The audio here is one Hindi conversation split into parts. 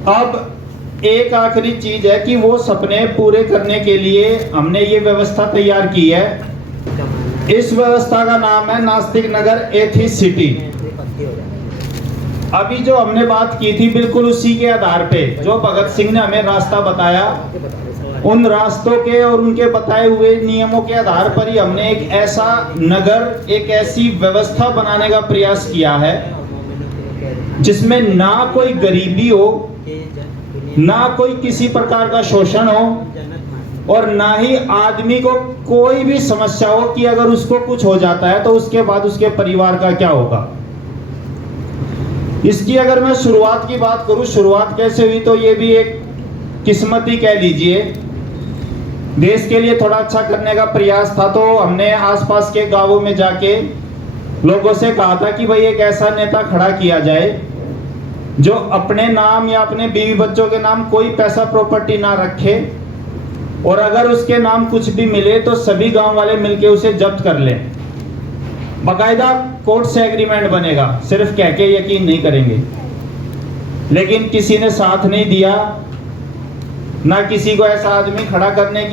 अब एक आखिरी चीज है कि वो सपने पूरे करने के लिए हमने ये व्यवस्था तैयार की है। इस व्यवस्था का नाम है नास्तिक नगर एथिस सिटी। अभी जो हमने बात की थी बिल्कुल उसी के आधार पे जो भगत सिंह ने हमें रास्ता बताया, उन रास्तों के और उनके बताए हुए नियमों के आधार पर ही हमने एक ऐसा नगर, एक ऐसी व्यवस्था बनाने का प्रयास किया है जिसमें ना कोई गरीबी हो, ना कोई किसी प्रकार का शोषण हो और ना ही आदमी को कोई भी समस्या हो कि अगर उसको कुछ हो जाता है तो उसके बाद उसके परिवार का क्या होगा। इसकी अगर मैं शुरुआत की बात करूं, शुरुआत कैसे हुई, तो ये भी एक किस्मत ही कह लीजिए। देश के लिए थोड़ा अच्छा करने का प्रयास था, तो हमने आसपास के गांवों में जाके लोगों से कहा था कि भाई एक ऐसा नेता खड़ा किया जाए जो अपने नाम या अपने बीवी बच्चों के नाम कोई पैसा प्रॉपर्टी ना रखे और अगर उसके नाम कुछ भी मिले तो सभी गांव वाले मिलके उसे जब्त कर लें। बाकायदा कोर्ट से एग्रीमेंट बनेगा, सिर्फ कह के यकीन नहीं करेंगे। लेकिन किसी ने साथ नहीं दिया, ना किसी को ऐसा आदमी खड़ा करने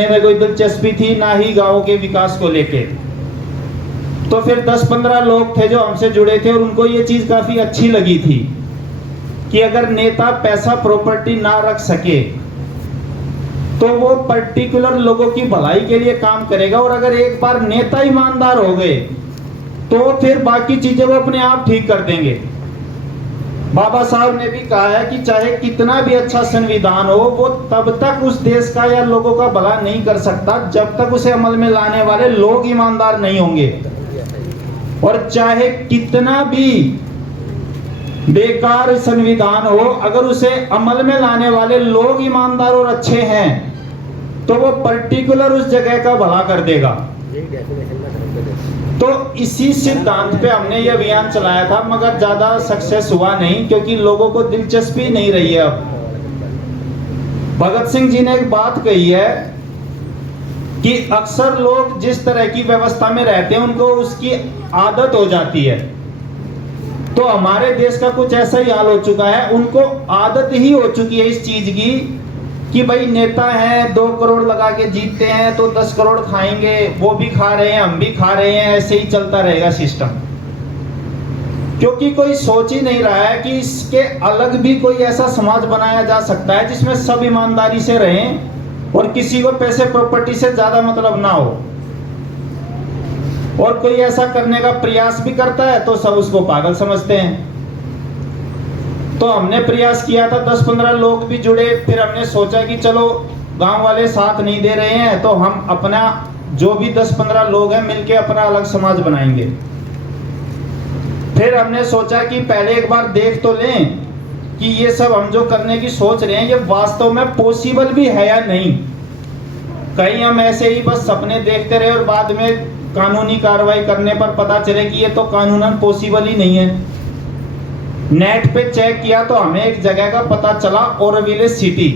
में कोई दिलचस्पी थी, ना ही गांवों के विकास को लेके। तो फिर 10-15 लोग थे जो हमसे जुड़े थे और उनको ये चीज काफी अच्छी लगी थी कि अगर नेता पैसा प्रॉपर्टी ना रख सके तो वो पर्टिकुलर लोगों की भलाई के लिए काम करेगा, और अगर एक बार नेता ईमानदार हो गए तो फिर बाकी चीजें वो अपने आप ठीक कर देंगे। बाबा साहब ने भी कहा है कि चाहे कितना भी अच्छा संविधान हो, वो तब तक उस देश का या लोगों का भला नहीं कर सकता जब तक उसे अमल में लाने वाले लोग ईमानदार नहीं होंगे। और चाहे कितना भी बेकार संविधान हो, अगर उसे अमल में लाने वाले लोग ईमानदार और अच्छे हैं तो वो पर्टिकुलर उस जगह का भला कर देगा। तो इसी सिद्धांत पे हमने ये अभियान चलाया था, मगर ज्यादा सक्सेस हुआ नहीं क्योंकि लोगों को दिलचस्पी नहीं रही है। अब भगत सिंह जी ने एक बात कही है कि अक्सर लोग जिस तरह की व्यवस्था में रहते हैं उनको उसकी आदत हो जाती है। तो हमारे देश का कुछ ऐसा ही हाल हो चुका है, उनको आदत ही हो चुकी है इस चीज की कि भाई नेता है, 2 करोड़ लगा के जीतते हैं तो 10 करोड़ खाएंगे, वो भी खा रहे हैं, हम भी खा रहे हैं, ऐसे ही चलता रहेगा सिस्टम। क्योंकि कोई सोच ही नहीं रहा है कि इसके अलग भी कोई ऐसा समाज बनाया जा सकता है जिसमें सब ईमानदारी से रहें और किसी को पैसे प्रॉपर्टी से ज्यादा मतलब ना हो। और कोई ऐसा करने का प्रयास भी करता है तो सब उसको पागल समझते हैं। तो हमने प्रयास किया था, 10-15 लोग भी जुड़े। फिर हमने सोचा कि चलो गांव वाले साथ नहीं दे रहे हैं तो हम अपना जो भी 10-15 लोग हैं मिलके अपना अलग समाज बनाएंगे। फिर हमने सोचा कि पहले एक बार देख तो लें कि ये सब हम जो करने की सोच रहे हैं ये वास्तव में पॉसिबल भी है या नहीं। कहीं हम ऐसे ही बस सपने देखते रहे और बाद में कानूनी कार्रवाई करने पर पता चले कि ये तो कानूनन पॉसिबल ही नहीं है। नेट पे चेक किया तो हमें एक जगह का पता चला, ओरोविले सिटी।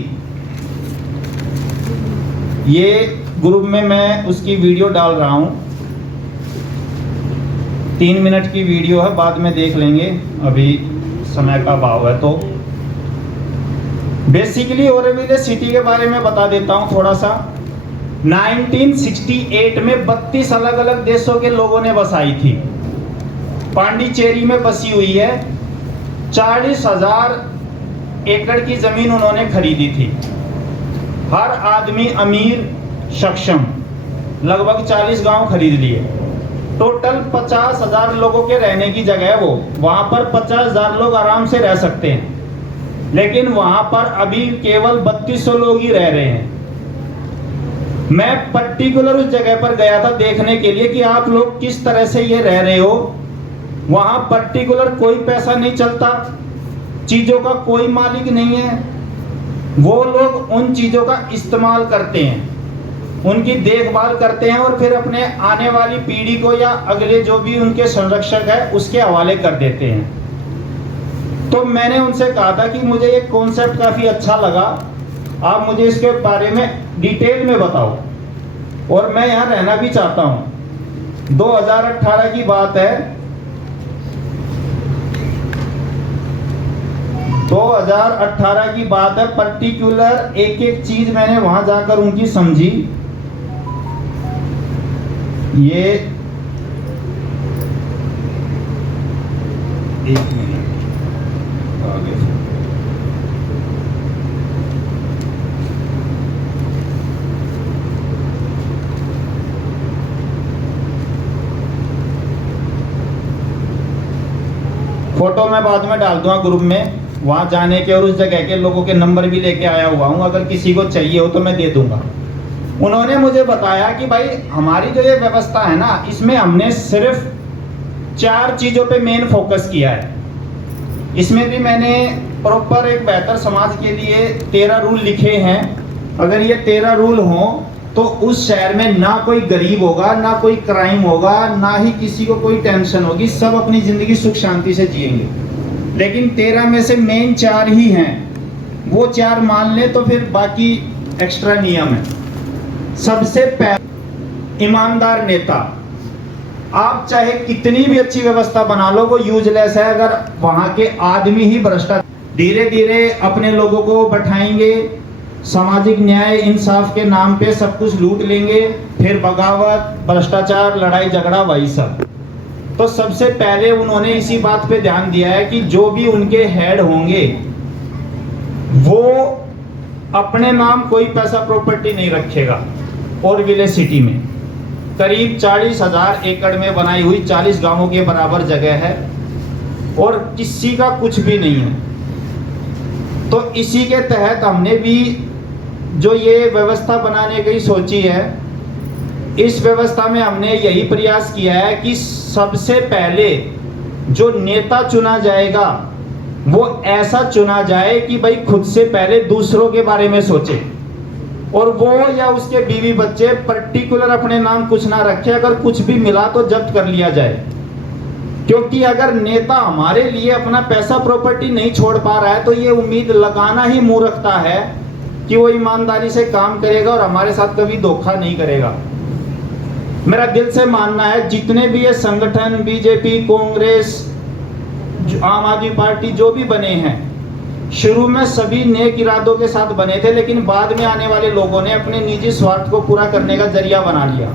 ये ग्रुप में मैं उसकी वीडियो डाल रहा हूं, 3 मिनट की वीडियो है, बाद में देख लेंगे, अभी समय का अभाव है। तो बेसिकली ओरोविले सिटी के बारे में बता देता हूं थोड़ा सा। 1968 में 32 अलग अलग देशों के लोगों ने बसाई थी। पांडिचेरी में बसी हुई है। 40,000 एकड़ की जमीन उन्होंने खरीदी थी। हर आदमी अमीर सक्षम, लगभग 40 गांव खरीद लिए। टोटल 50,000 लोगों के रहने की जगह है वो। वहां पर 50,000 लोग आराम से रह सकते हैं, लेकिन वहां पर अभी केवल 3200 लोग ही रह रहे हैं। मैं पर्टिकुलर उस जगह पर गया था देखने के लिए कि आप लोग किस तरह से ये रह रहे हो। वहां पर्टिकुलर कोई पैसा नहीं चलता, चीजों का कोई मालिक नहीं है। वो लोग उन चीजों का इस्तेमाल करते हैं, उनकी देखभाल करते हैं और फिर अपने आने वाली पीढ़ी को या अगले जो भी उनके संरक्षक है उसके हवाले कर देते हैं। तो मैंने उनसे कहा था कि मुझे ये कॉन्सेप्ट काफी अच्छा लगा, आप मुझे इसके बारे में डिटेल में बताओ और मैं यहाँ रहना भी चाहता हूँ। 2018 की बात है। 2018 की बात है, पर्टिकुलर एक एक चीज मैंने वहां जाकर उनकी समझी। ये एक मिनट आगे फोटो मैं बाद में डाल दूंगा ग्रुप में, वहां जाने के और उस जगह के लोगों के नंबर भी लेके आया हुआ हूं, अगर किसी को चाहिए हो तो मैं दे दूंगा। उन्होंने मुझे बताया कि भाई हमारी जो ये व्यवस्था है ना, इसमें हमने सिर्फ 4 चीजों पे मेन फोकस किया है। इसमें भी मैंने प्रॉपर एक बेहतर समाज के लिए 13 रूल लिखे हैं। अगर ये 13 रूल हों तो उस शहर में ना कोई गरीब होगा, ना कोई क्राइम होगा, ना ही किसी को कोई टेंशन होगी, सब अपनी जिंदगी सुख शांति से जिएंगे। लेकिन 13 में से मेन 4 ही हैं, वो 4 मान ले तो फिर बाकी एक्स्ट्रा नियम है। सबसे पहले ईमानदार नेता। आप चाहे कितनी भी अच्छी व्यवस्था बना लो, वो यूजलेस है अगर वहां के आदमी ही भ्रष्टाचार। धीरे धीरे अपने लोगों को बैठाएंगे, सामाजिक न्याय इंसाफ के नाम पे सब कुछ लूट लेंगे, फिर बगावत, भ्रष्टाचार, लड़ाई झगड़ा, वही सब। तो सबसे पहले उन्होंने इसी बात पे ध्यान दिया है कि जो भी उनके हेड होंगे वो अपने नाम कोई पैसा प्रॉपर्टी नहीं रखेगा। और विलेज सिटी में करीब 40,000 एकड़ में बनाई हुई 40 गांवों के बराबर जगह है और किसी का कुछ भी नहीं है। तो इसी के तहत हमने भी जो ये व्यवस्था बनाने की सोची है, इस व्यवस्था में हमने यही प्रयास किया है कि सबसे पहले जो नेता चुना जाएगा वो ऐसा चुना जाए कि भाई खुद से पहले दूसरों के बारे में सोचे, और वो या उसके बीवी बच्चे पर्टिकुलर अपने नाम कुछ ना रखे, अगर कुछ भी मिला तो जब्त कर लिया जाए। क्योंकि अगर नेता हमारे लिए अपना पैसा प्रॉपर्टी नहीं छोड़ पा रहा है तो ये उम्मीद लगाना ही मूर्खता है कि वो ईमानदारी से काम करेगा और हमारे साथ कभी धोखा नहीं करेगा। मेरा दिल से मानना है जितने भी ये संगठन, बीजेपी, कांग्रेस, आम आदमी पार्टी जो भी बने हैं, शुरू में सभी नेक इरादों के साथ बने थे, लेकिन बाद में आने वाले लोगों ने अपने निजी स्वार्थ को पूरा करने का जरिया बना लिया।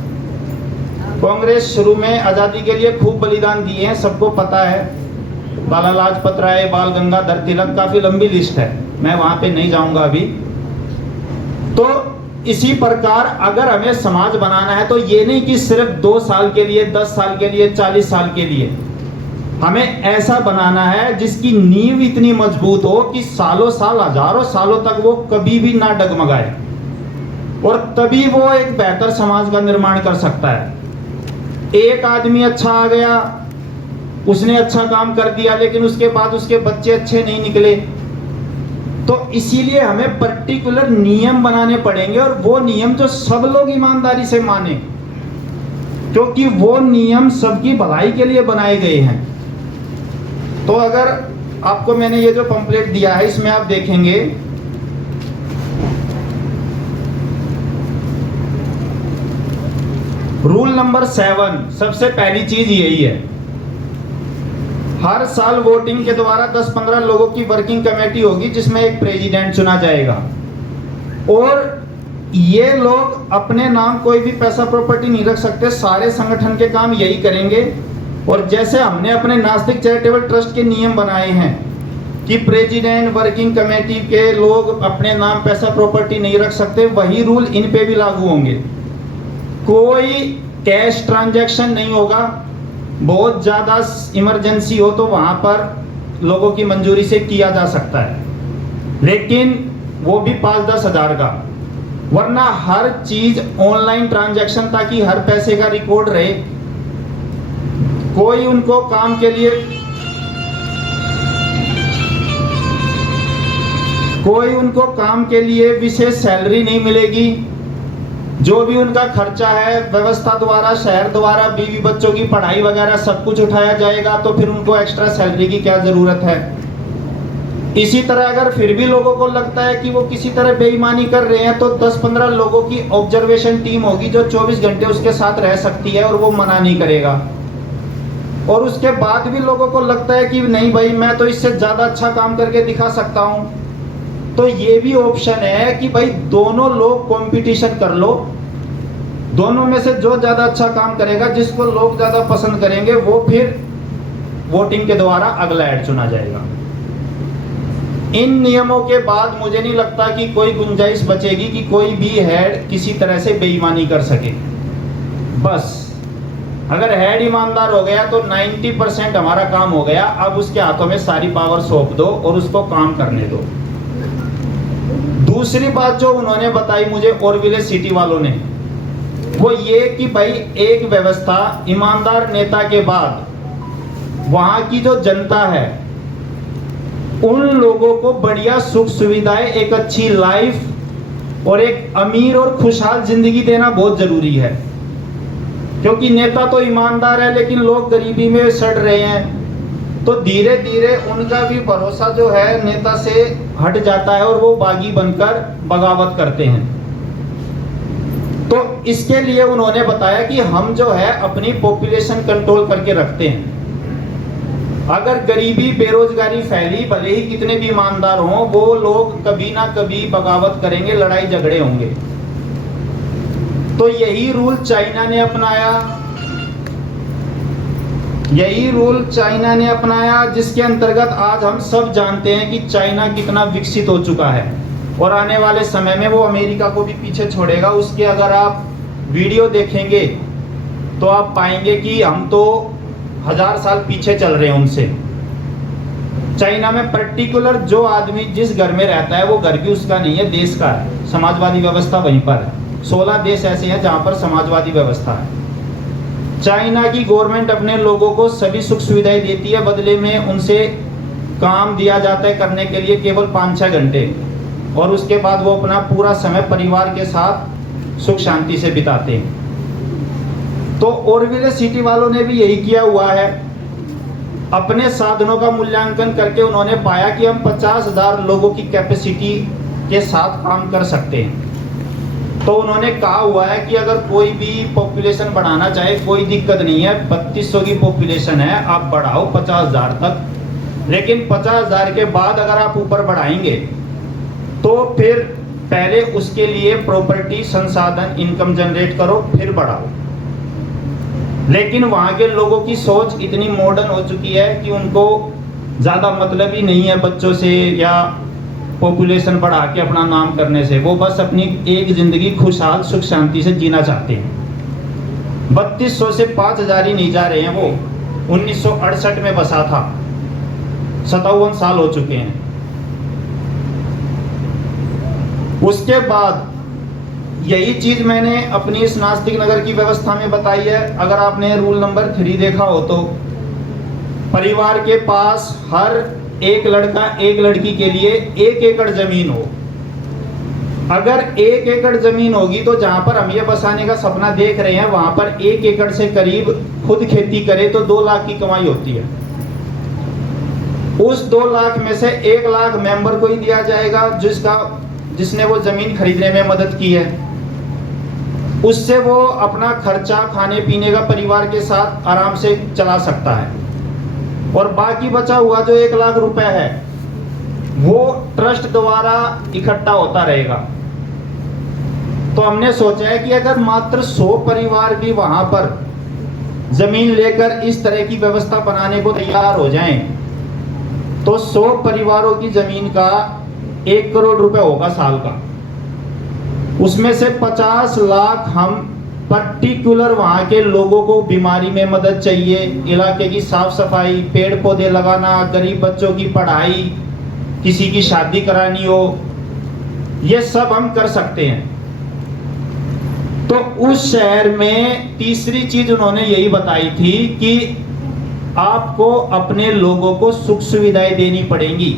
कांग्रेस शुरू में आजादी के लिए खूब बलिदान दिए हैं, सबको पता है। लाला लाजपत राय, बाल गंगाधर तिलक, काफी लंबी लिस्ट है, मैं वहां पे नहीं जाऊंगा अभी। तो इसी प्रकार अगर हमें समाज बनाना है तो ये नहीं कि सिर्फ 2 साल के लिए, 10 साल के लिए, 40 साल के लिए, हमें ऐसा बनाना है जिसकी नींव इतनी मजबूत हो कि सालों साल, हजारों सालों तक वो कभी भी ना डगमगाए, और तभी वो एक बेहतर समाज का निर्माण कर सकता है। एक आदमी अच्छा आ गया, उसने अच्छा काम कर दिया, लेकिन उसके बाद उसके बच्चे अच्छे नहीं निकले, तो इसीलिए हमें पर्टिकुलर नियम बनाने पड़ेंगे, और वो नियम जो सब लोग ईमानदारी से माने, क्योंकि वो नियम सबकी भलाई के लिए बनाए गए हैं। तो अगर आपको मैंने ये जो पंपलेट दिया है, इसमें आप देखेंगे रूल नंबर 7, सबसे पहली चीज यही है, हर साल वोटिंग के द्वारा 10-15 लोगों की वर्किंग कमेटी होगी जिसमें एक प्रेसिडेंट चुना जाएगा, और ये लोग अपने नाम कोई भी पैसा प्रॉपर्टी नहीं रख सकते, सारे संगठन के काम यही करेंगे। और जैसे हमने अपने नास्तिक चैरिटेबल ट्रस्ट के नियम बनाए हैं कि प्रेसिडेंट, वर्किंग कमेटी के लोग अपने नाम पैसा प्रॉपर्टी नहीं रख सकते, वही रूल इन पे भी लागू होंगे। कोई कैश ट्रांजैक्शन नहीं होगा, बहुत ज़्यादा इमरजेंसी हो तो वहाँ पर लोगों की मंजूरी से किया जा सकता है, लेकिन वो भी 5-10 हज़ार का, वरना हर चीज ऑनलाइन ट्रांजैक्शन, ताकि हर पैसे का रिकॉर्ड रहे। कोई उनको काम के लिए विशेष सैलरी नहीं मिलेगी। जो भी उनका खर्चा है व्यवस्था द्वारा, शहर द्वारा, बीवी बच्चों की पढ़ाई वगैरह सब कुछ उठाया जाएगा, तो फिर उनको एक्स्ट्रा सैलरी की क्या जरूरत है। इसी तरह अगर फिर भी लोगों को लगता है कि वो किसी तरह बेईमानी कर रहे हैं, तो 10-15 लोगों की ऑब्जर्वेशन टीम होगी जो 24 घंटे उसके साथ रह सकती है और वो मना नहीं करेगा। और उसके बाद भी लोगों को लगता है कि नहीं भाई मैं तो इससे ज़्यादा अच्छा काम करके दिखा सकता हूँ, तो ये भी ऑप्शन है कि भाई दोनों लोग कंपटीशन कर लो, दोनों में से जो ज़्यादा अच्छा काम करेगा, जिसको लोग ज़्यादा पसंद करेंगे, वो फिर वोटिंग के द्वारा अगला ऐड चुना जाएगा। इन नियमों के बाद मुझे नहीं लगता कि कोई गुंजाइश बचेगी कि कोई भी हेड किसी तरह से बेईमानी कर सके। बस अगर हेड ईमानदार हो गया तो 90% हमारा काम हो गया। अब उसके हाथों में सारी पावर सौंप दो और उसको काम करने दो। दूसरी बात जो उन्होंने बताई मुझे ओरविले सिटी वालों ने, वो ये कि भाई एक व्यवस्था, ईमानदार नेता के बाद वहां की जो जनता है उन लोगों को बढ़िया सुख सुविधाएं, एक अच्छी लाइफ और एक अमीर और खुशहाल जिंदगी देना बहुत जरूरी है। क्योंकि नेता तो ईमानदार है लेकिन लोग गरीबी में सड़ रहे हैं, तो धीरे धीरे उनका भी भरोसा जो है नेता से हट जाता है और वो बागी बनकर बगावत करते हैं। तो इसके लिए उन्होंने बताया कि हम जो है अपनी पॉपुलेशन कंट्रोल करके रखते हैं। अगर गरीबी बेरोजगारी फैली, भले ही कितने भी ईमानदार हों, वो लोग कभी ना कभी बगावत करेंगे, लड़ाई झगड़े होंगे। तो यही रूल चाइना ने अपनाया, यही रूल चाइना ने अपनाया, जिसके अंतर्गत आज हम सब जानते हैं कि चाइना कितना विकसित हो चुका है और आने वाले समय में वो अमेरिका को भी पीछे छोड़ेगा। उसके अगर आप वीडियो देखेंगे तो आप पाएंगे कि हम तो 1000 साल पीछे चल रहे हैं उनसे। चाइना में पर्टिकुलर जो आदमी जिस घर में रहता है वो घर भी उसका नहीं है, देश का है। समाजवादी व्यवस्था वहीं पर है। 16 देश ऐसे हैं जहां पर समाजवादी व्यवस्था है। चाइना की गवर्नमेंट अपने लोगों को सभी सुख सुविधाएं देती है, बदले में उनसे काम दिया जाता है करने के लिए केवल 5-6 घंटे, और उसके बाद वो अपना पूरा समय परिवार के साथ सुख शांति से बिताते हैं। तो ओरविले सिटी वालों ने भी यही किया हुआ है। अपने साधनों का मूल्यांकन करके उन्होंने पाया कि हम 50,000 लोगों की कैपेसिटी के साथ काम कर सकते हैं। तो उन्होंने कहा हुआ है कि अगर कोई भी पॉपुलेशन बढ़ाना चाहे कोई दिक्कत नहीं है, 3200 की पॉपुलेशन है, आप बढ़ाओ 50,000 तक। लेकिन 50,000 के बाद अगर आप ऊपर बढ़ाएंगे तो फिर पहले उसके लिए प्रॉपर्टी, संसाधन, इनकम जनरेट करो, फिर बढ़ाओ। लेकिन वहाँ के लोगों की सोच इतनी मॉडर्न हो चुकी है कि उनको ज़्यादा मतलब ही नहीं है बच्चों से या पॉपुलेशन बढ़ा के अपना नाम करने से। वो बस अपनी एक ज़िंदगी खुशहाल सुख शांति से जीना चाहते हैं। 3200 से 5000 ही नहीं जा रहे हैं। वो 1968 में बसा था, 57 साल हो चुके हैं। उसके बाद यही चीज मैंने अपनी इस नास्तिक नगर की व्यवस्था में बताई है। अगर आपने रूल नंबर 3 देखा हो तो परिवार के पास हर एक लड़का एक लड़की के लिए 1 एकड़ जमीन हो। अगर 1 एकड़ जमीन होगी तो जहां पर हम ये बसाने का सपना देख रहे हैं वहां पर 1 एकड़ से करीब खुद खेती करे तो 2 लाख की कमाई होती है। उस 2 लाख में से 1 लाख मेंबर को ही दिया जाएगा जिसने वो जमीन खरीदने में मदद की है। उससे वो अपना खर्चा खाने पीने का परिवार के साथ आराम से चला सकता है। और बाकी बचा हुआ जो 1 लाख रुपए है वो ट्रस्ट द्वारा इकट्ठा होता रहेगा। तो हमने सोचा है कि अगर मात्र 100 परिवार भी वहां पर जमीन लेकर इस तरह की व्यवस्था बनाने को तैयार हो जाएं तो 100 परिवारों की जमीन का 1 करोड़ रुपए होगा साल का। उसमें से 50 लाख हम पर्टिकुलर वहाँ के लोगों को बीमारी में मदद चाहिए, इलाके की साफ सफाई, पेड़ पौधे लगाना, गरीब बच्चों की पढ़ाई, किसी की शादी करानी हो, ये सब हम कर सकते हैं। तो उस शहर में तीसरी चीज उन्होंने यही बताई थी कि आपको अपने लोगों को सुख सुविधाएं देनी पड़ेंगी,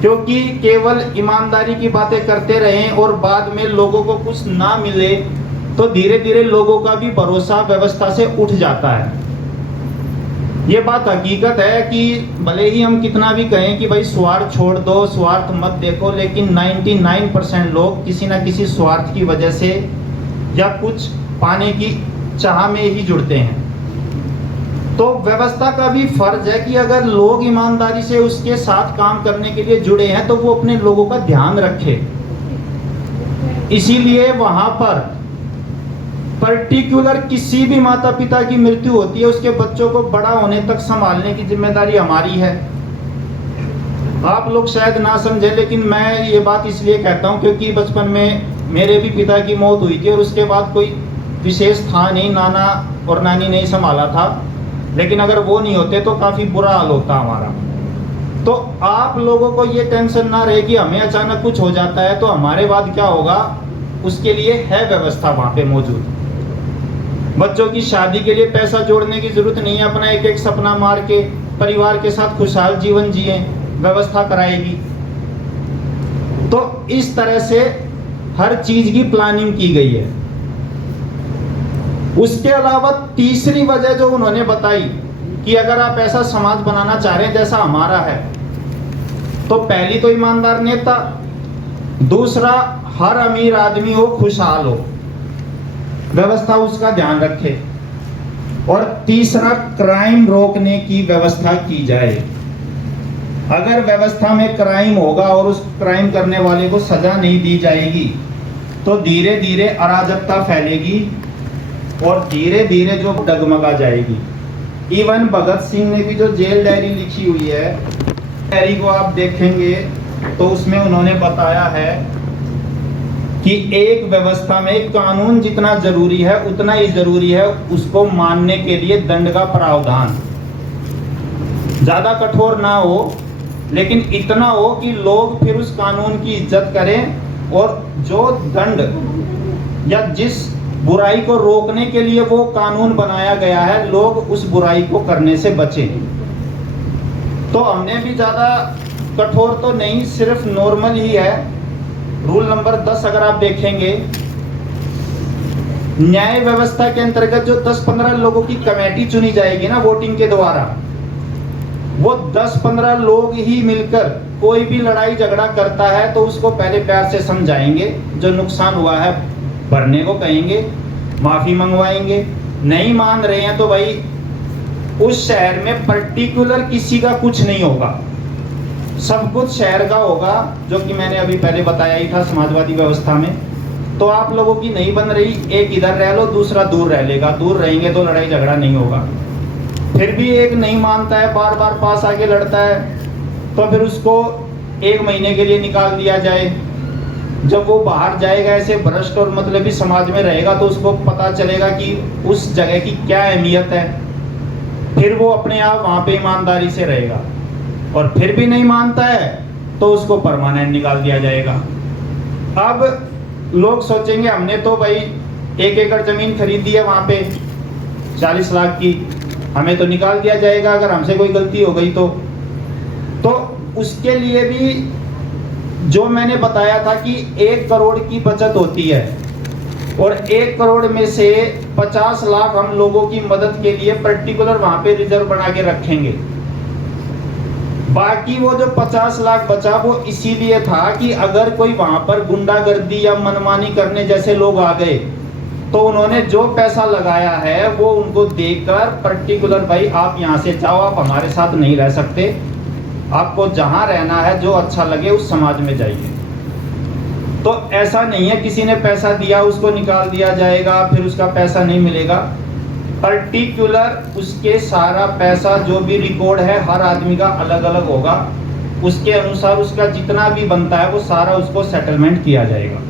क्योंकि केवल ईमानदारी की बातें करते रहें और बाद में लोगों को कुछ ना मिले तो धीरे धीरे लोगों का भी भरोसा व्यवस्था से उठ जाता है। ये बात हकीकत है कि भले ही हम कितना भी कहें कि भाई स्वार्थ छोड़ दो, स्वार्थ मत देखो, लेकिन 99% लोग किसी ना किसी स्वार्थ की वजह से या कुछ पाने की चाह में ही जुड़ते हैं। तो व्यवस्था का भी फर्ज है कि अगर लोग ईमानदारी से उसके साथ काम करने के लिए जुड़े हैं तो वो अपने लोगों का ध्यान रखे। इसीलिए वहां पर पर्टिकुलर किसी भी माता पिता की मृत्यु होती है, उसके बच्चों को बड़ा होने तक संभालने की जिम्मेदारी हमारी है। आप लोग शायद ना समझे, लेकिन मैं ये बात इसलिए कहता हूँ क्योंकि बचपन में मेरे भी पिता की मौत हुई थी और उसके बाद कोई विशेष था नहीं, नाना और नानी नहीं संभाला था। लेकिन अगर वो नहीं होते तो काफ़ी बुरा हाल होता हमारा। तो आप लोगों को ये टेंशन ना रहे कि हमें अचानक कुछ हो जाता है तो हमारे बाद क्या होगा, उसके लिए है व्यवस्था वहाँ पे मौजूद। बच्चों की शादी के लिए पैसा जोड़ने की जरूरत नहीं है, अपना एक एक सपना मार के परिवार के साथ खुशहाल जीवन जिए, व्यवस्था कराएगी। तो इस तरह से हर चीज की प्लानिंग की गई है। उसके अलावा तीसरी वजह जो उन्होंने बताई कि अगर आप ऐसा समाज बनाना चाह रहे हैं जैसा हमारा है, तो पहली तो ईमानदार नेता, दूसरा हर अमीर आदमी हो, खुशहाल हो, व्यवस्था उसका ध्यान रखे, और तीसरा क्राइम रोकने की व्यवस्था की जाए। अगर व्यवस्था में क्राइम होगा और उस क्राइम करने वाले को सजा नहीं दी जाएगी तो धीरे धीरे अराजकता फैलेगी और धीरे धीरे जो डगमगा जाएगी। इवन भगत सिंह ने भी जो जेल डायरी लिखी हुई है, डायरी को आप देखेंगे तो उसमें उन्होंने बताया है कि एक व्यवस्था में कानून जितना जरूरी है उतना ही जरूरी है उसको मानने के लिए दंड का प्रावधान। ज्यादा कठोर ना हो, लेकिन इतना हो कि लोग फिर उस कानून की इज्जत करें और जो दंड या जिस बुराई को रोकने के लिए वो कानून बनाया गया है, लोग उस बुराई को करने से बचें। तो हमने भी ज्यादा कठोर तो नहीं, सिर्फ नॉर्मल ही है। रूल नंबर 10 अगर आप देखेंगे, न्याय व्यवस्था के अंतर्गत जो 10-15 लोगों की कमेटी चुनी जाएगी ना वोटिंग के द्वारा, वो 10-15 लोग ही मिलकर कोई भी लड़ाई झगड़ा करता है तो उसको पहले प्यार से समझाएंगे, जो नुकसान हुआ है भरने को कहेंगे, माफी मंगवाएंगे। नहीं मान रहे हैं तो भाई उस शहर में पर्टिकुलर किसी का कुछ नहीं होगा, सब कुछ शहर का होगा, जो कि मैंने अभी पहले बताया ही था समाजवादी व्यवस्था में। तो आप लोगों की नहीं बन रही, एक इधर रह लो दूसरा दूर रह लेगा, दूर रहेंगे तो लड़ाई झगड़ा नहीं होगा। फिर भी एक नहीं मानता है, बार बार पास आके लड़ता है, तो फिर उसको 1 महीने के लिए निकाल दिया जाए। जब वो बाहर जाएगा ऐसे भ्रष्ट और मतलबी समाज में रहेगा तो उसको पता चलेगा कि उस जगह की क्या अहमियत है, फिर वो अपने आप वहाँ पे ईमानदारी से रहेगा। और फिर भी नहीं मानता है तो उसको परमानेंट निकाल दिया जाएगा। अब लोग सोचेंगे हमने तो भाई 1 एकड़ जमीन खरीदी है वहाँ पे 40 लाख की, हमें तो निकाल दिया जाएगा अगर हमसे कोई गलती हो गई तो उसके लिए भी जो मैंने बताया था कि 1 करोड़ की बचत होती है और 1 करोड़ में से 50 लाख हम लोगों की मदद के लिए पर्टिकुलर वहां पे रिजर्व बना के रखेंगे। बाकी वो जो 50 लाख बचा वो इसीलिए था कि अगर कोई वहां पर गुंडागर्दी या मनमानी करने जैसे लोग आ गए तो उन्होंने जो पैसा लगाया है वो उनको देकर पर्टिकुलर भाई आप यहाँ से जाओ, आप हमारे साथ नहीं रह सकते, आपको जहां रहना है जो अच्छा लगे उस समाज में जाइए। तो ऐसा नहीं है किसी ने पैसा दिया उसको निकाल दिया जाएगा फिर उसका पैसा नहीं मिलेगा। पर्टिकुलर उसके सारा पैसा जो भी रिकॉर्ड है हर आदमी का अलग अलग होगा, उसके अनुसार उसका जितना भी बनता है वो सारा उसको सेटलमेंट किया जाएगा।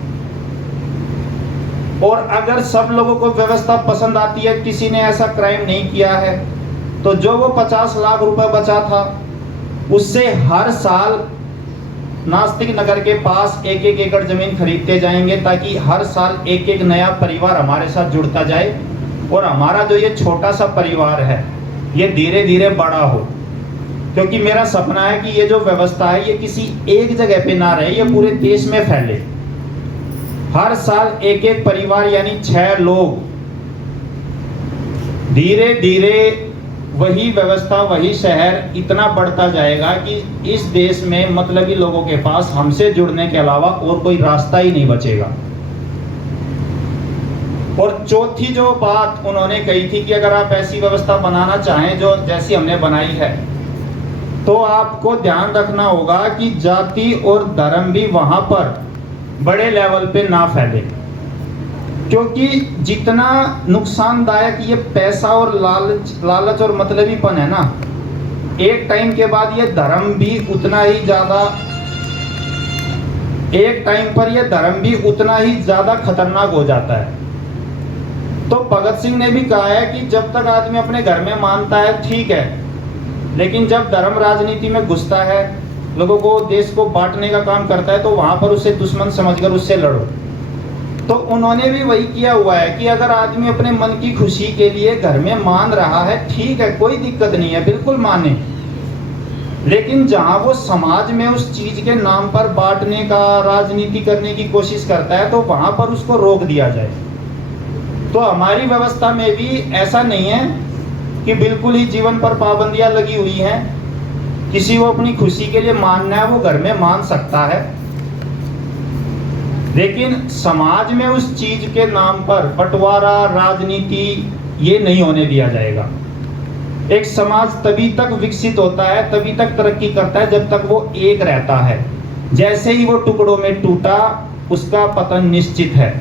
और अगर सब लोगों को व्यवस्था पसंद आती है, किसी ने ऐसा क्राइम नहीं किया है, तो जो वो 50 लाख रुपए बचा था उससे हर साल नास्तिक नगर के पास 1-1 एकड़ जमीन खरीदते जाएंगे ताकि हर साल एक नया परिवार हमारे साथ जुड़ता जाए और हमारा जो ये छोटा सा परिवार है ये धीरे धीरे बड़ा हो। क्योंकि मेरा सपना है कि ये जो व्यवस्था है ये किसी एक जगह पे ना रहे, ये पूरे देश में फैले। हर साल 1-1 परिवार यानी 6 लोग, धीरे धीरे वही व्यवस्था वही शहर इतना बढ़ता जाएगा कि इस देश में मतलबी लोगों के पास हमसे जुड़ने के अलावा और कोई रास्ता ही नहीं बचेगा। और चौथी जो बात उन्होंने कही थी कि अगर आप ऐसी व्यवस्था बनाना चाहें जो जैसी हमने बनाई है, तो आपको ध्यान रखना होगा कि जाति और धर्म भी वहां पर बड़े लेवल पे ना फैले, क्योंकि जितना नुकसानदायक ये पैसा और लालच और मतलबीपन है ना, एक टाइम के बाद ये धर्म भी उतना ही ज्यादा, एक टाइम पर ये धर्म भी उतना ही ज्यादा खतरनाक हो जाता है। तो भगत सिंह ने भी कहा है कि जब तक आदमी अपने घर में मानता है ठीक है, लेकिन जब धर्म राजनीति में घुसता है, लोगों को, देश को बांटने का काम करता है, तो वहां पर उसे दुश्मन समझकर उससे लड़ो। तो उन्होंने भी वही किया हुआ है कि अगर आदमी अपने मन की खुशी के लिए घर में मान रहा है, ठीक है, कोई दिक्कत नहीं है, बिल्कुल माने, लेकिन जहां वो समाज में उस चीज के नाम पर बांटने का, राजनीति करने की कोशिश करता है, तो वहां पर उसको रोक दिया जाए। तो हमारी व्यवस्था में भी ऐसा नहीं है कि बिल्कुल ही जीवन पर पाबंदियां लगी हुई हैं। किसी को अपनी खुशी के लिए मानना है, वो घर में मान सकता है, लेकिन समाज में उस चीज के नाम पर बंटवारा, राजनीति, ये नहीं होने दिया जाएगा। एक समाज तभी तक विकसित होता है, तभी तक तरक्की करता है, जब तक वो एक रहता है। जैसे ही वो टुकड़ों में टूटा, उसका पतन निश्चित है।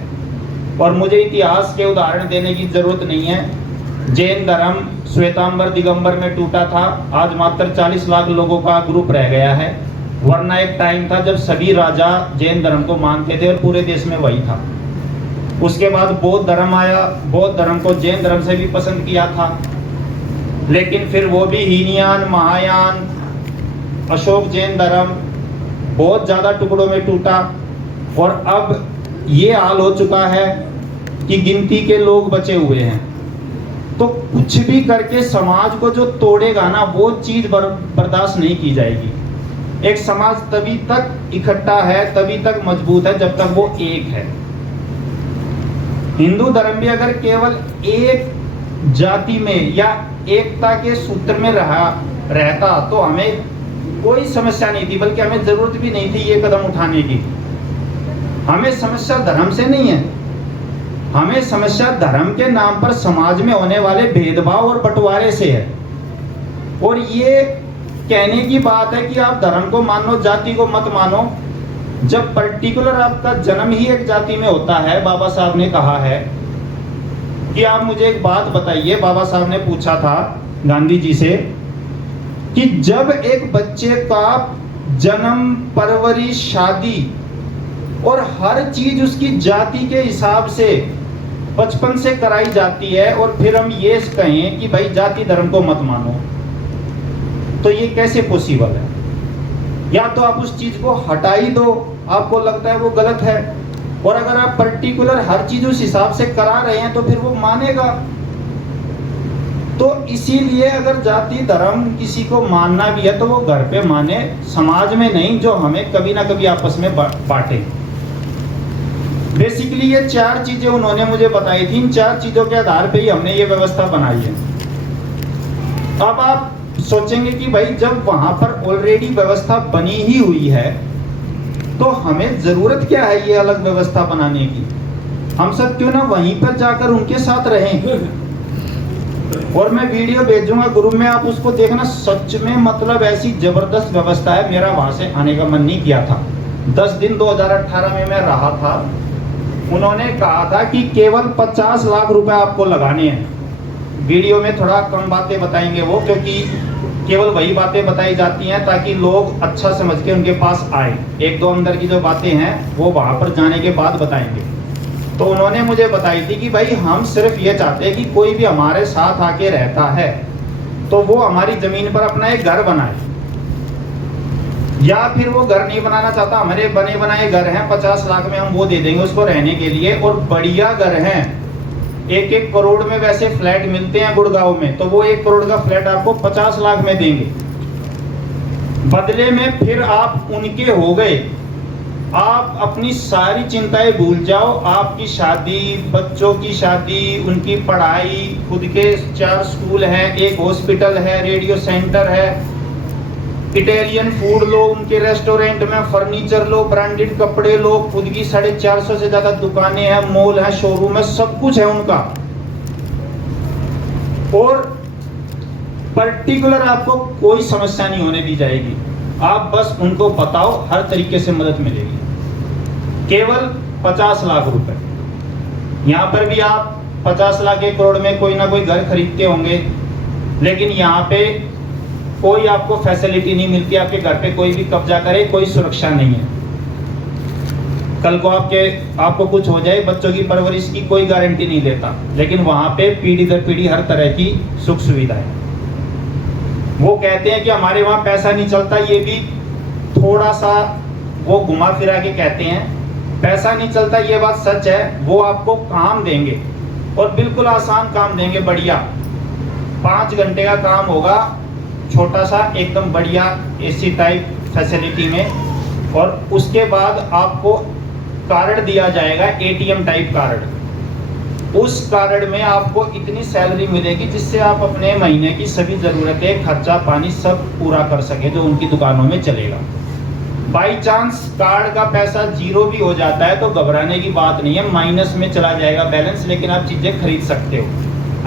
और मुझे इतिहास के उदाहरण देने की जरूरत नहीं है। जैन धर्म श्वेतांबर दिगंबर में टूटा था, आज मात्र 40 लाख लोगों का ग्रुप रह गया है, वरना एक टाइम था जब सभी राजा जैन धर्म को मानते थे और पूरे देश में वही था। उसके बाद बौद्ध धर्म आया, बौद्ध धर्म को जैन धर्म से भी पसंद किया था, लेकिन फिर वो भी हीनयान, महायान, अशोक जैन धर्म बहुत ज़्यादा टुकड़ों में टूटा। और अब ये हाल हो चुका है कि गिनती के लोग बचे हुए हैं। तो कुछ भी करके समाज को जो तोड़ेगा ना, वो चीज बर्दाश्त नहीं की जाएगी। एक समाज तभी तक इकट्ठा है, तभी तक मजबूत है, जब तक वो एक है। हिंदू धर्म भी अगर केवल एक जाति में या एकता के सूत्र में रहता तो हमें कोई समस्या नहीं थी, बल्कि हमें जरूरत भी नहीं थी ये कदम उठाने की। हमें समस्या धर्म से नहीं है, हमें समस्या धर्म के नाम पर समाज में होने वाले भेदभाव और बंटवारे से है। और ये कहने की बात है कि आप धर्म को मानो, जाति को मत मानो, जब पर्टिकुलर आपका जन्म ही एक जाति में होता है। बाबा साहब ने कहा है कि आप मुझे एक बात बताइए, बाबा साहब ने पूछा था गांधी जी से कि जब एक बच्चे का जन्म, परवरिश, शादी और हर चीज उसकी जाति के हिसाब से बचपन से कराई जाती है, और फिर हम ये कहें कि भाई जाति धर्म को मत मानो, तो ये कैसे पॉसिबल है? या तो आप उस चीज को हटा ही दो, आपको लगता है वो गलत है, और अगर आप पर्टिकुलर हर चीज उस हिसाब से करा रहे हैं तो फिर वो मानेगा। तो इसीलिए अगर जाति धर्म किसी को मानना भी है तो वो घर पे माने, समाज में नहीं, जो हमें कभी ना कभी आपस में बांटे। बेसिकली ये 4 चीजें उन्होंने मुझे बताई थी, इन 4 चीजों के आधार पे ही हमने ये व्यवस्था बनाई है। अब आप सोचेंगे कि भाई जब वहां पर ऑलरेडी व्यवस्था बनी ही हुई है, तो हमें जरूरत क्या है ये अलग व्यवस्था बनाने की? हम सब क्यों ना वहीं पर जाकर उनके साथ रहें। और मैं वीडियो भेजूंगा ग्रुप में, आप उसको देखना, सच में मतलब ऐसी जबरदस्त व्यवस्था है। मेरा वहां से आने का मन नहीं किया था। 10 दिन 2018 में मैं रहा था। उन्होंने कहा था कि केवल 50 लाख रुपए आपको लगाने हैं। वीडियो में थोड़ा कम बातें बताएंगे वो, क्योंकि केवल वही बातें बताई जाती हैं ताकि लोग अच्छा समझ के उनके पास आए। 1-2 अंदर की जो बातें हैं वो वहां पर जाने के बाद बताएंगे। तो उन्होंने मुझे बताई थी कि भाई हम सिर्फ ये चाहते हैं कि कोई भी हमारे साथ आके रहता है तो वो हमारी जमीन पर अपना एक घर बनाए, या फिर वो घर नहीं बनाना चाहता, हमारे बने बनाए घर हैं, 50 लाख में हम वो दे देंगे उसको रहने के लिए। और बढ़िया घर हैं, 1-1 करोड़ में वैसे फ्लैट मिलते हैं गुड़गांव में, तो वो 1 करोड़ का फ्लैट आपको 50 लाख में देंगे। बदले में फिर आप उनके हो गए, आप अपनी सारी चिंताएं भूल जाओ। आपकी शादी, बच्चों की शादी, उनकी पढ़ाई, खुद के 4 स्कूल हैं, 1 हॉस्पिटल है, रेडियो सेंटर है, इटालियन फूड लो, उनके रेस्टोरेंट में फर्नीचर लो, ब्रांडेड कपड़े लो, खुद की 450 से ज्यादा दुकानें हैं, मॉल है, शोरूम है, सब कुछ है उनका। और पर्टिकुलर आपको कोई समस्या नहीं होने दी जाएगी। आप बस उनको बताओ, हर तरीके से मदद मिलेगी। केवल 50 लाख रुपए। यहाँ पर भी आप 50 लाख 1 करोड़ में कोई ना कोई घर खरीदते होंगे, लेकिन यहाँ पे कोई आपको फैसिलिटी नहीं मिलती। आपके घर पे कोई भी कब्जा करे, कोई सुरक्षा नहीं है। कल को आपको कुछ हो जाए, बच्चों की परवरिश की कोई गारंटी नहीं लेता, लेकिन वहां पे पीढ़ी दर पीढ़ी हर तरह की सुख सुविधा है। वो कहते हैं कि हमारे वहां पैसा नहीं चलता, ये भी थोड़ा सा वो घुमा फिरा के कहते हैं। पैसा नहीं चलता, ये बात सच है। वो आपको काम देंगे और बिल्कुल आसान काम देंगे, बढ़िया 5 घंटे का काम होगा, छोटा सा एकदम बढ़िया एसी टाइप फैसिलिटी में। और उसके बाद आपको कार्ड दिया जाएगा, एटीएम टाइप कार्ड। उस कार्ड में आपको इतनी सैलरी मिलेगी जिससे आप अपने महीने की सभी ज़रूरतें, खर्चा पानी सब पूरा कर सके, जो उनकी दुकानों में चलेगा। बाई चांस कार्ड का पैसा 0 भी हो जाता है तो घबराने की बात नहीं है, माइनस में चला जाएगा बैलेंस, लेकिन आप चीज़ें खरीद सकते हो।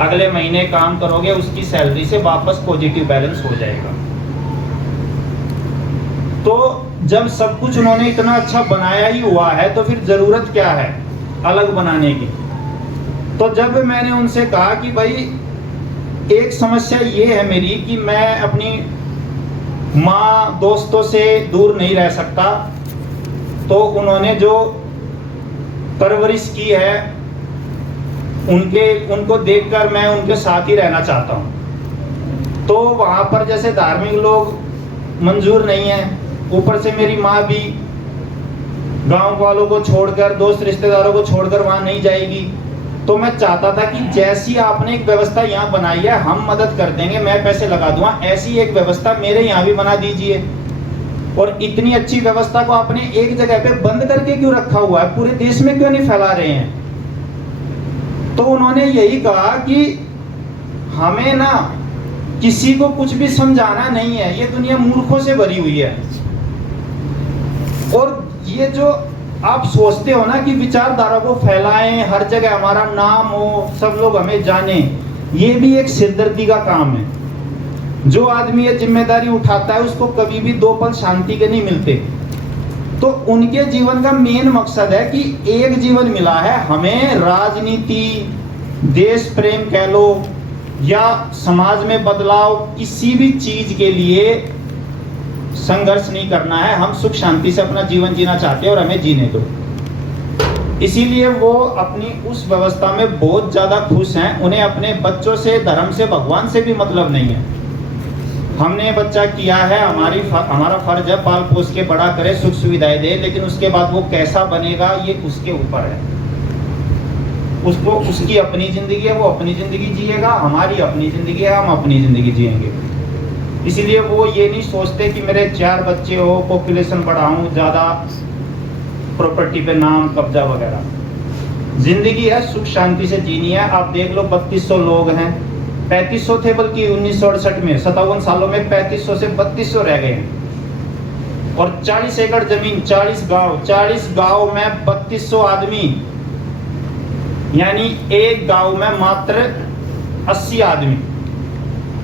अगले महीने काम करोगे, उसकी सैलरी से वापस पॉजिटिव बैलेंस हो जाएगा। तो जब सब कुछ उन्होंने इतना अच्छा बनाया ही हुआ है तो फिर जरूरत क्या है अलग बनाने की। तो जब मैंने उनसे कहा कि भाई एक समस्या ये है मेरी कि मैं अपनी माँ दोस्तों से दूर नहीं रह सकता, तो उन्होंने जो परवरिश की है उनको देखकर मैं उनके साथ ही रहना चाहता हूँ। तो वहाँ पर जैसे धार्मिक लोग मंजूर नहीं है, ऊपर से मेरी माँ भी गांव वालों को छोड़कर, दोस्त रिश्तेदारों को छोड़कर वहाँ नहीं जाएगी। तो मैं चाहता था कि जैसी आपने एक व्यवस्था यहाँ बनाई है, हम मदद कर देंगे, मैं पैसे लगा दूंगा, ऐसी एक व्यवस्था मेरे यहाँ भी बना दीजिए। और इतनी अच्छी व्यवस्था को आपने एक जगह पे बंद करके क्यों रखा हुआ है, पूरे देश में क्यों नहीं फैला रहे हैं। तो उन्होंने यही कहा कि हमें ना किसी को कुछ भी समझाना नहीं है, ये दुनिया मूर्खों से भरी हुई है। और ये जो आप सोचते हो ना कि विचारधारा को फैलाएं, हर जगह हमारा नाम हो, सब लोग हमें जाने, ये भी एक सिरदर्दी का काम है। जो आदमी ये जिम्मेदारी उठाता है उसको कभी भी 2 पल शांति के नहीं मिलते। तो उनके जीवन का मेन मकसद है कि एक जीवन मिला है, हमें राजनीति, देश प्रेम कह लो या समाज में बदलाव, किसी भी चीज के लिए संघर्ष नहीं करना है। हम सुख शांति से अपना जीवन जीना चाहते हैं और हमें जीने दो। इसीलिए वो अपनी उस व्यवस्था में बहुत ज्यादा खुश हैं। उन्हें अपने बच्चों से, धर्म से, भगवान से भी मतलब नहीं है। हमने बच्चा किया है, हमारा फर्ज है पाल पोस के बड़ा करे, सुख सुविधाएं दे, लेकिन उसके बाद वो कैसा बनेगा ये उसके ऊपर है। उसको उसकी अपनी जिंदगी है, वो अपनी जिंदगी जिएगा, हमारी अपनी जिंदगी है, हम अपनी जिंदगी जिएंगे। इसलिए वो ये नहीं सोचते कि मेरे 4 बच्चे हो, पॉपुलेशन बढ़ाऊं, ज़्यादा प्रॉपर्टी पे नाम कब्जा वगैरह। जिंदगी है सुख शांति से जीनी है। आप देख लो 3200 लोग हैं, 3500 थे बल्कि 1968 में, 57 सालों में 3500 से 3200 रह गए हैं। और 40 एकड़ जमीन, 40 गांव में 3200 आदमी, यानी एक गांव में मात्र 80 आदमी।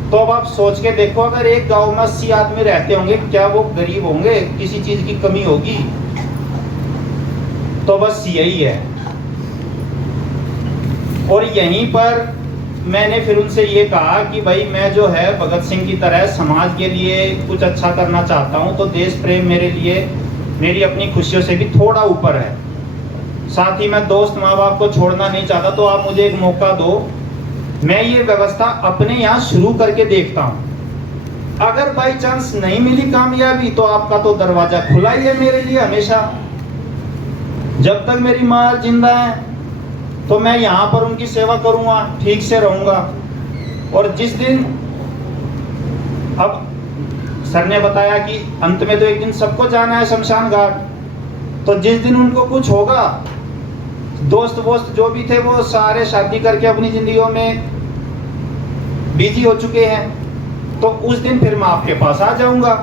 तो अब आप सोच के देखो, अगर एक गांव में 80 आदमी रहते होंगे, क्या वो गरीब होंगे, किसी चीज की कमी होगी? तो बस यही है। और यहीं पर मैंने फिर उनसे ये कहा कि भाई मैं जो है भगत सिंह की तरह समाज के लिए कुछ अच्छा करना चाहता हूँ, तो देश प्रेम मेरे लिए मेरी अपनी खुशियों से भी थोड़ा ऊपर है। साथ ही मैं दोस्त माँ बाप को छोड़ना नहीं चाहता, तो आप मुझे एक मौका दो, मैं ये व्यवस्था अपने यहाँ शुरू करके देखता हूँ। अगर बाई चांस नहीं मिली कामयाबी तो आपका तो दरवाजा खुला ही है मेरे लिए हमेशा। जब तक मेरी माँ जिंदा है तो मैं यहाँ पर उनकी सेवा करूँगा, ठीक से रहूँगा। और जिस दिन, अब सर ने बताया कि अंत में तो एक दिन सबको जाना है शमशान घाट, तो जिस दिन उनको कुछ होगा, दोस्त वोस्त जो भी थे वो सारे शादी करके अपनी जिंदगियों में बिजी हो चुके हैं, तो उस दिन फिर मैं आपके पास आ जाऊंगा।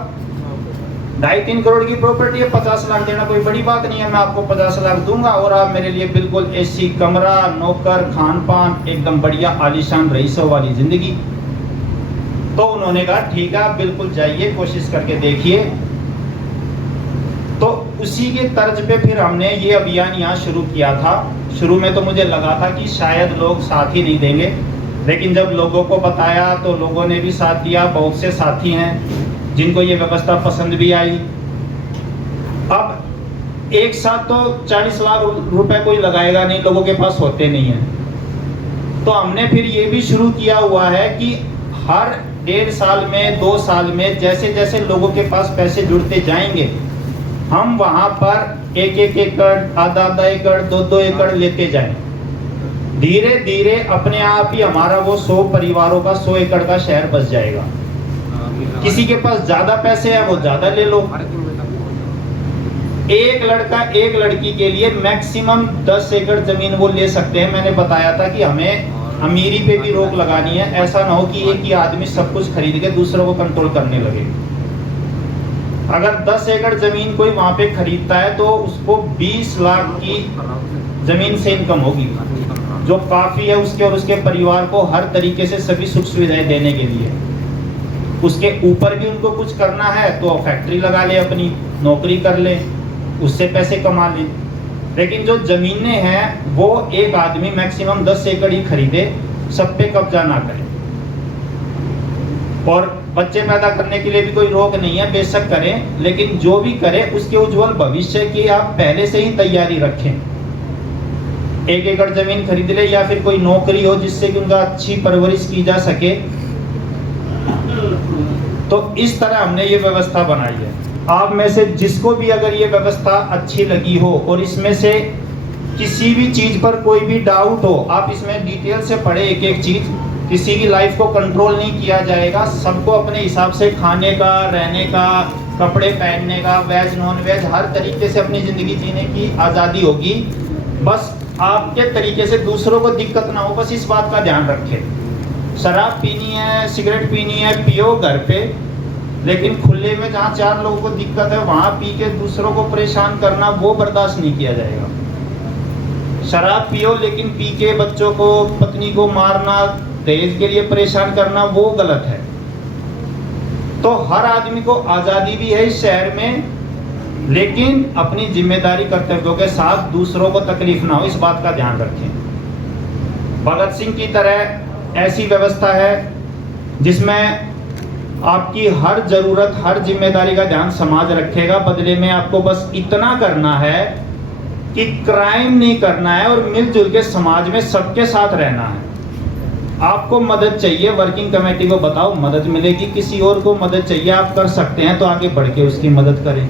2.5-3 करोड़ की प्रॉपर्टी है, 50 लाख देना कोई बड़ी बात नहीं है। मैं आपको 50 लाख दूंगा और आप मेरे लिए बिल्कुल एसी कमरा, नौकर, खान पान, एकदम बढ़िया आलीशान रईसों वाली जिंदगी। तो उन्होंने कहा ठीक है, आप बिल्कुल जाइए, कोशिश करके देखिए। तो उसी के तर्ज पे फिर हमने ये अभियान यहाँ शुरू किया था। शुरू में तो मुझे लगा था कि शायद लोग साथ ही नहीं देंगे, लेकिन जब लोगों को बताया तो लोगों ने भी साथ दिया। बहुत से साथी हैं जिनको ये व्यवस्था पसंद भी आई। अब एक साथ तो 40 लाख रुपए कोई लगाएगा नहीं, लोगों के पास होते नहीं हैं। तो हमने फिर ये भी शुरू किया हुआ है कि हर 1.5 साल में, 2 साल में जैसे जैसे लोगों के पास पैसे जुड़ते जाएंगे, हम वहां पर 1-1 एकड़, आधा एकड़, 2-2 एकड़ लेते जाएं। धीरे धीरे अपने आप ही हमारा वो 100 परिवारों का 100 एकड़ का शहर बस जाएगा। किसी के पास ज्यादा पैसे है वो ज्यादा ले लो। एक लड़का एक लड़की के लिए मैक्सिमम 10 एकड़ जमीन वो ले सकते हैं। मैंने बताया था कि हमें अमीरी पे भी रोक लगानी है। ऐसा ना हो कि एक ही आदमी सब कुछ खरीद के दूसरों को कंट्रोल करने लगे। अगर 10 एकड़ जमीन कोई वहां पे खरीदता है तो उसको 20 लाख की जमीन से इनकम होगी, जो काफी है उसके और उसके परिवार को हर तरीके से सभी सुख सुविधाएं देने के लिए। उसके ऊपर भी उनको कुछ करना है तो फैक्ट्री लगा ले, अपनी नौकरी कर ले, उससे पैसे कमा ले। लेकिन जो जमीनें हैं वो एक आदमी मैक्सिमम 10 एकड़ ही खरीदे, सब पे कब्जा ना करे। और बच्चे पैदा करने के लिए भी कोई रोक नहीं है, बेशक करें, लेकिन जो भी करे उसके उज्जवल भविष्य की आप पहले से ही तैयारी रखें। 1 एकड़ जमीन खरीद ले या फिर कोई नौकरी हो जिससे कि उनका अच्छी परवरिश की जा सके। तो इस तरह हमने ये व्यवस्था बनाई है। आप में से जिसको भी अगर ये व्यवस्था अच्छी लगी हो और इसमें से किसी भी चीज पर कोई भी डाउट हो, आप इसमें डिटेल से पढ़े एक एक चीज। किसी की लाइफ को कंट्रोल नहीं किया जाएगा, सबको अपने हिसाब से खाने का, रहने का, कपड़े पहनने का, वेज नॉन वेज हर तरीके से अपनी जिंदगी जीने की आज़ादी होगी। बस आपके तरीके से दूसरों को दिक्कत ना हो, बस इस बात का ध्यान रखें। शराब पीनी है, सिगरेट पीनी है, पियो घर पे, लेकिन खुले में जहाँ 4 लोगों को दिक्कत है वहाँ पी के दूसरों को परेशान करना वो बर्दाश्त नहीं किया जाएगा। शराब पियो लेकिन पी के बच्चों को, पत्नी को मारना, दहेज के लिए परेशान करना वो गलत है। तो हर आदमी को आज़ादी भी है इस शहर में, लेकिन अपनी जिम्मेदारी कर्तव्यों के साथ दूसरों को तकलीफ ना हो, इस बात का ध्यान रखें। भगत सिंह की तरह ऐसी व्यवस्था है जिसमें आपकी हर जरूरत, हर जिम्मेदारी का ध्यान समाज रखेगा। बदले में आपको बस इतना करना है कि क्राइम नहीं करना है और मिलजुल के समाज में सबके साथ रहना है। आपको मदद चाहिए, वर्किंग कमेटी को बताओ, मदद मिलेगी। किसी और को मदद चाहिए, आप कर सकते हैं तो आगे बढ़ के उसकी मदद करें।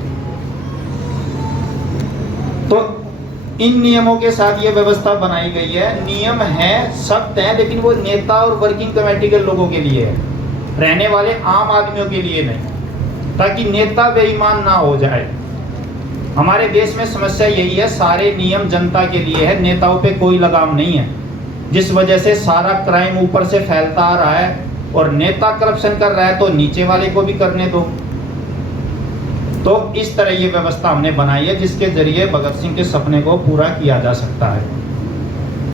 तो इन नियमों के साथ ये व्यवस्था बनाई गई है। नियम है, सख्त है, लेकिन वो नेता और वर्किंग कमेटी के लोगों के लिए है, रहने वाले आम आदमियों के लिए नहीं, ताकि नेता बेईमान ना हो जाए। हमारे देश में समस्या यही है, सारे नियम जनता के लिए है, नेताओं पे कोई लगाम नहीं है, जिस वजह से सारा क्राइम ऊपर से फैलता आ रहा है। और नेता करप्शन कर रहा है तो नीचे वाले को भी करने दो। तो इस तरह ये व्यवस्था हमने बनाई है जिसके जरिए भगत सिंह के सपने को पूरा किया जा सकता है।